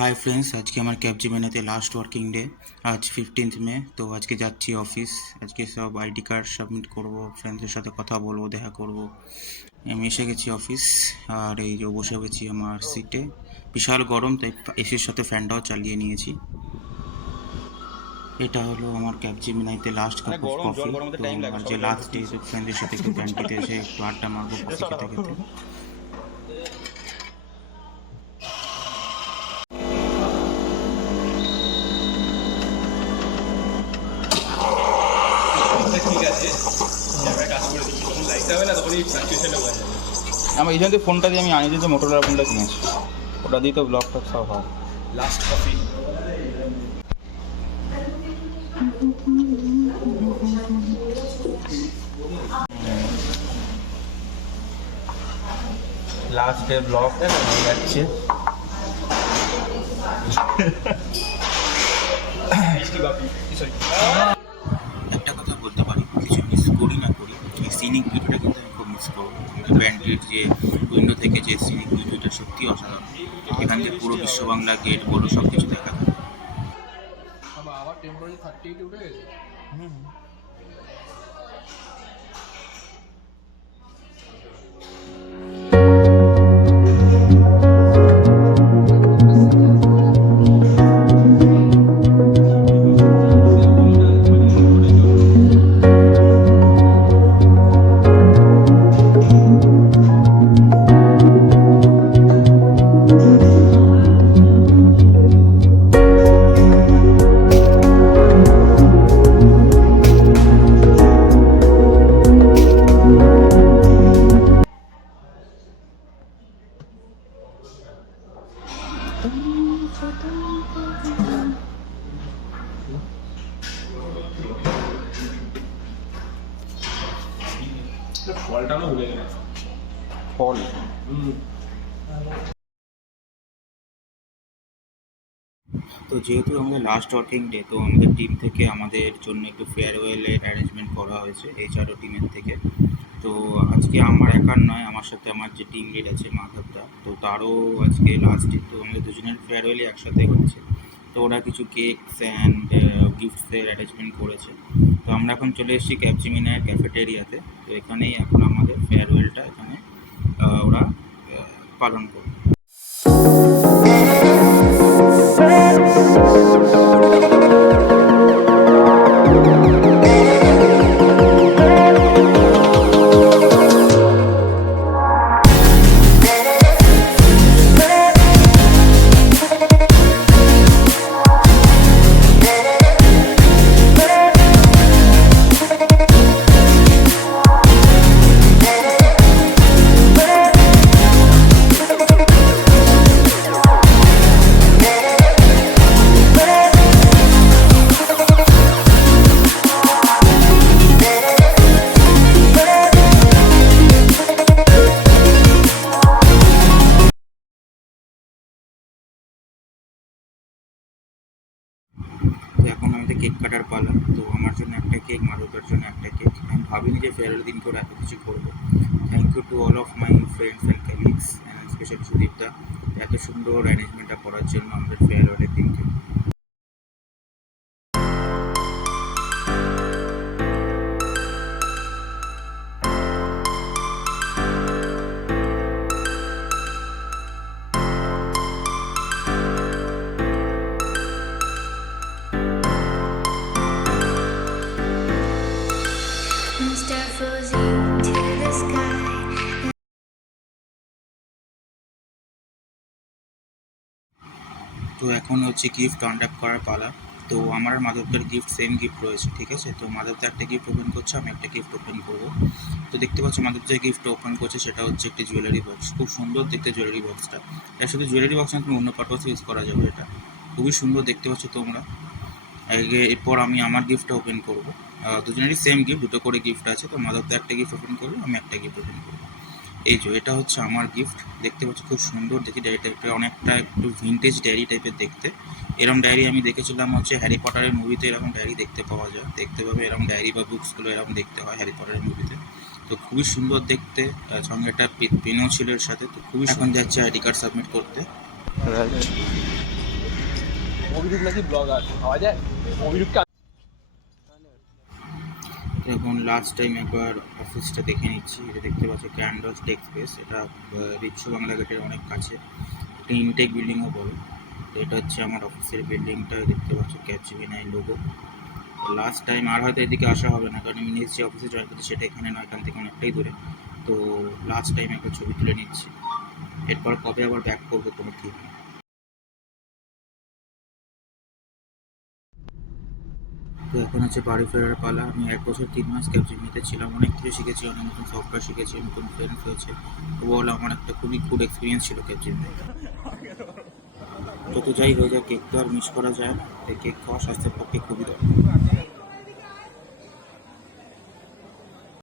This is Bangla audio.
হাই ফ্রেন্ডস, আজকে আমার ক্যাপজিমিনাতে লাস্ট ওয়ার্কিং ডে। আজ 15th মে। তো আজকে যাচ্ছি অফিস। আজকে সব আইডি কার্ড সাবমিট করব, ফ্রেন্ডসদের সাথে কথা বলবো, দেখা করব। আমি এসে গেছি অফিস, আর এই যে বসে গেছি আমার সিটে। বিশাল গরম, তাই এসির সাথে ফ্যানটাও চালিয়ে নিয়েছি। এটা হলো আমার ক্যাপজিমিনাইতে লাস্ট কাপ অফ কফি। তো আর যে লাস্ট ডে, তো ফ্রেন্ডদের সাথে একটু ক্যান্টিতে এসে একটু আড্ডা মারবো কফি খেতে খেতে। ঠিক আছে, ক্যামেরা কাজ করে দিচ্ছি, তখন লাইট হবে না, তখন এই ফ্লাকচুয়েশনটা বোঝা যাবে। আমার এই জন্য ফোনটা দিয়ে আমি আনিয়েছি, যে মোটরোলা ফোনটা কিনেছি, ওটা দিয়ে তো ব্লগ টক সব হয়। Last coffee. Last day blog হয়ে যাচ্ছে। একটা কথা বলতে পারি, কিছু মিস করি না করি, এই সিনিক ভিউটা কিন্তু আমি খুব মিস করবো। ব্যান্ডের যে উইন্ডো থেকে যে সিনিক ভিউটা সত্যি অসাধারণ। এখান থেকে পুরো বিশ্ব বাংলা গেট বড় সব কিছু দেখা যায়। আবার টেম্পোরারি 38 উঠে গেছে। ফলটাও ভুলে গেলাম। ফল তো যেহেতু আমাদের লাস্ট ওয়ার্কিং ডে, তো আমাদের টিম থেকে আমাদের জন্য একটু ফেয়ারওয়েলের অ্যারেঞ্জমেন্ট করা হয়েছে এইচআরও টিমের থেকে। তো আজকে আমার একার নয়, আমার সাথে আমার যে টিম লিড আছে মাধবদা, তো তারও আজকে লাস্ট ডে। তো আমাদের দুজনের ফেয়ারওয়েলই একসাথে হচ্ছে। তো ওরা কিছু কেকস অ্যান্ড গিফটসের অ্যারেঞ্জমেন্ট করেছে। তো আমরা এখন চলে এসেছি ক্যাপজিমিনার ক্যাফেটেরিয়াতে। তো এখানেই এখন আমাদের ফেয়ারওয়েলটা এখানে ওরা পালন করবে। তো এখন আমাদের কেক কাটার পালা। তো আমার জন্য একটা কেক, মাধবের জন্য একটা কেক। আমি ভাবিনি যে ফেয়ারওয়েল দিন করে এত কিছু করবো। Thank you to all of my friends and colleagues and specially সুদীপদা, এত সুন্দর অ্যারেঞ্জমেন্টটা করার জন্য আমাদের ফেয়ারওয়েলের দিনকে। Star flows into the sky. তো এখন হচ্ছে গিফট আনর্যাপ করার পালা। তো আমার আর মাধবদার গিফট সেম গিফট রয়েছে, ঠিক আছে। তো মাধবদা একটা গিফট ওপেন করছে, আমি একটা গিফট ওপেন করবো। তো দেখতে পাচ্ছ মাধব যে গিফট ওপেন করছে সেটা হচ্ছে একটি জুয়েলারি বক্স। খুব সুন্দর দেখতে জুয়েলারি বক্সটা। এটা শুধু জুয়েলারি বক্স না, তুমি অন্য পারপাসে ইউজ করা যাবে। এটা খুবই সুন্দর দেখতে পাচ্ছ তোমরা। এরপর আমি আমার গিফটটা ওপেন করবো। দুজনেরই সেম গিফট, দুটো করে গিফট আছে। তো মাধবদা একটা গিফট ওপেন করবো, আমি একটা গিফট ওপেন করবো। এই যে এটা হচ্ছে আমার গিফট, দেখতে পাচ্ছি খুব সুন্দর দেখি। ডায়েরিটা অনেকটা একটু ভিন্টেজ ডায়েরি টাইপের দেখতে। এরকম ডায়েরি আমি দেখেছিলাম হচ্ছে হ্যারি পটারের মুভিতে, এরকম ডায়েরি দেখতে পাওয়া যায়। দেখতে পাবে এরকম ডায়েরি বা বুকসগুলো এরকম দেখতে হয় হ্যারি পটারের মুভিতে। তো খুবই সুন্দর দেখতে, সঙ্গে একটা পেনও ছিল এর সাথে। তো খুবই এখন যাচ্ছে আইডি কার্ড সাবমিট করতে। রাইট। অভিরূপ নাকি ব্লগার পাওয়া যায় অভিরূপকে তো এখন লাস্ট টাইম একবার অফিসটা দেখে নিচ্ছি। এটা দেখতে পাচ্ছি ক্যান্ডস টেক স্পেস, এটা রিচ্ছু বাংলা গেটের অনেক কাছে, একটা ইনটেক বিল্ডিংও বলো। তো এটা হচ্ছে আমার অফিসের বিল্ডিংটা, দেখতে পাচ্ছ ক্যাপজেমিনাই লোগো। লাস্ট টাইম আর হয়তো এদিকে আসা হবে না, কারণ আমি নেক্সট যে অফিসে জয়েন করছি সেটা এখানে নয়, এখান থেকে অনেকটাই দূরে। তো লাস্ট টাইম একটা ছবি তুলে নিচ্ছি, এরপর কবে আবার ব্যাক করবো কোনো ঠিক নেই। তো এখন হচ্ছে বাড়ি ফেরার পালা। আমি 1 বছর 3 মাস ক্যাপজেমিনিতে ছিলাম, অনেক কিছু শিখেছি, অনেক নতুন সফটওয়্যার শিখেছি, নতুন ফ্রেন্ডস হয়েছে। ওভারঅল আমার একটা খুবই গুড এক্সপিরিয়েন্স ছিল ক্যাপজেমিনিতে। যত যাই হয়ে যায় কেক তো আর মিস করা যায় না, তাই কেক খাওয়া স্বাস্থ্যের পক্ষে খুবই দরকার।